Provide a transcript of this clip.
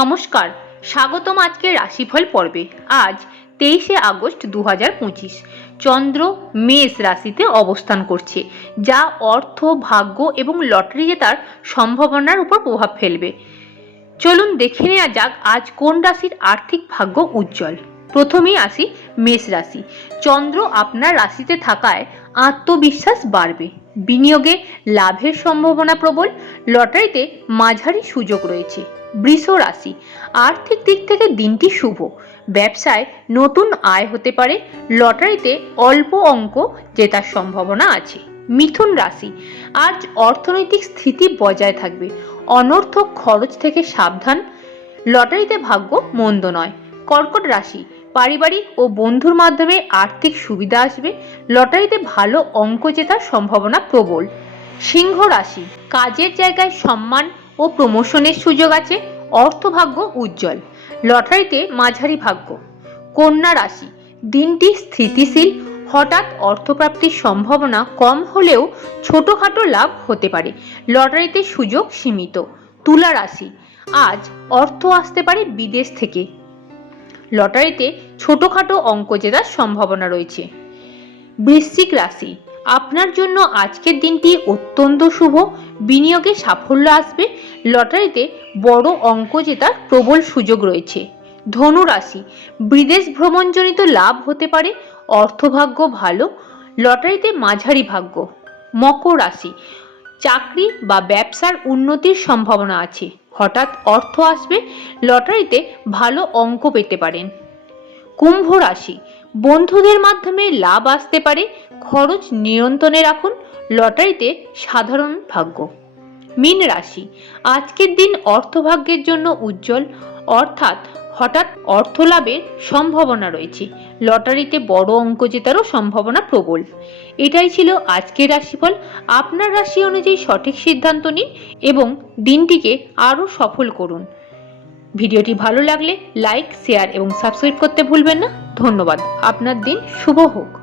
নমস্কার, স্বাগতম আজকের রাশিফল পর্বে। আজ 23শে আগস্ট 2025। চন্দ্র মেষ রাশিতে অবস্থান করছে, যা অর্থ, ভাগ্য এবং লটারি জেতার সম্ভাবনার উপর প্রভাব ফেলবে। চলুন দেখে নেওয়া যাক আজ কোন রাশির আর্থিক ভাগ্য উজ্জ্বল। প্রথমেই আসি মেষ রাশি। চন্দ্র আপনার রাশিতে থাকায় আত্মবিশ্বাস বাড়বে, বিনিয়োগে লাভের সম্ভাবনা প্রবল, লটারিতে মাঝারি সুযোগ রয়েছে। বৃষ রাশি, আর্থিক দিক থেকে দিনটি শুভ, ব্যবসায় নতুন আয় হতে পারে, লটারিতে অল্প অঙ্ক জেতার সম্ভাবনা আছে। মিথুন রাশি, আজ অর্থনৈতিক স্থিতি বজায় থাকবে, অনর্থক খরচ থেকে সাবধান, লটারিতে ভাগ্য মন্দ নয়। কর্কট রাশি, পারিবারিক ও বন্ধুর মাধ্যমে আর্থিক সুবিধা আসবে, লটারিতে ভালো অঙ্ক জেতার সম্ভাবনা প্রবল। সিংহ রাশি, কাজের জায়গায় সম্মান ও প্রমোশনের সুযোগ আছে, অর্থভাগ্য উজ্জ্বল, লটারিতে মাঝারি ভাগ্য। কন্যা রাশি, দিনটি স্থিতিশীল, হঠাৎ অর্থপ্রাপ্তির সম্ভাবনা কম হলেও ছোটখাটো লাভ হতে পারে, লটারিতে সুযোগ সীমিত। তুলা রাশি, আজ অর্থ আসতে পারে বিদেশ থেকে, লটারিতে ছোটখাটো অঙ্ক জেতার সম্ভাবনা রয়েছে। বৃশ্চিক রাশি, আপনার জন্য আজকের দিনটি অত্যন্ত শুভ, বিনিয়োগে সাফল্য আসবে, লটারিতে বড় অঙ্ক জেতার প্রবল সুযোগ রয়েছে। ধনু রাশি, বিদেশ ভ্রমণজনিত লাভ হতে পারে, অর্থভাগ্য ভালো, লটারিতে মাঝারি ভাগ্য। মকর রাশি, চাকরি বা ব্যবসার উন্নতির সম্ভাবনা আছে, হঠাৎ অর্থ আসবে, লটারিতে ভালো অঙ্ক পেতে পারেন। কুম্ভ রাশি, বন্ধুদের মাধ্যমে লাভ আসতে পারে, খরচ নিয়ন্ত্রণে রাখুন, লটারিতে সাধারণ ভাগ্য। মীন রাশি, আজকের দিন অর্থভাগ্যের জন্য উজ্জ্বল, অর্থাৎ হঠাৎ অর্থ লাভের সম্ভাবনা রয়েছে, লটারিতে বড় অঙ্ক জেতারও সম্ভাবনা প্রবল। এটাই ছিল আজকের রাশিফল। আপনার রাশি অনুযায়ী সঠিক সিদ্ধান্ত নিন এবং দিনটিকে আরও সফল করুন। ভিডিওটি ভালো লাগলে লাইক, শেয়ার এবং সাবস্ক্রাইব করতে ভুলবেন না। ধন্যবাদ। আপনার দিন শুভ হোক।